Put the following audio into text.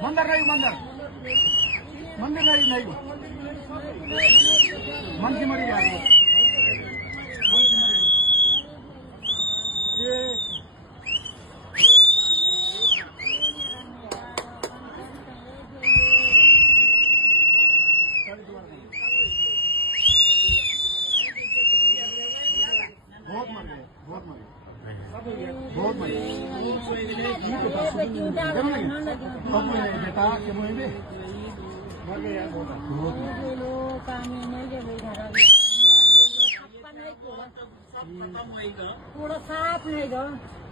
मंदिर नहीं मंदिर मंदिर नहीं मन की मरी यार मन की मरी ये बहुत मर गए बहुत मर गए बहुत मर गए बेटा के मुझे भी मर गए यार बहुत थोड़ा साफ नहीं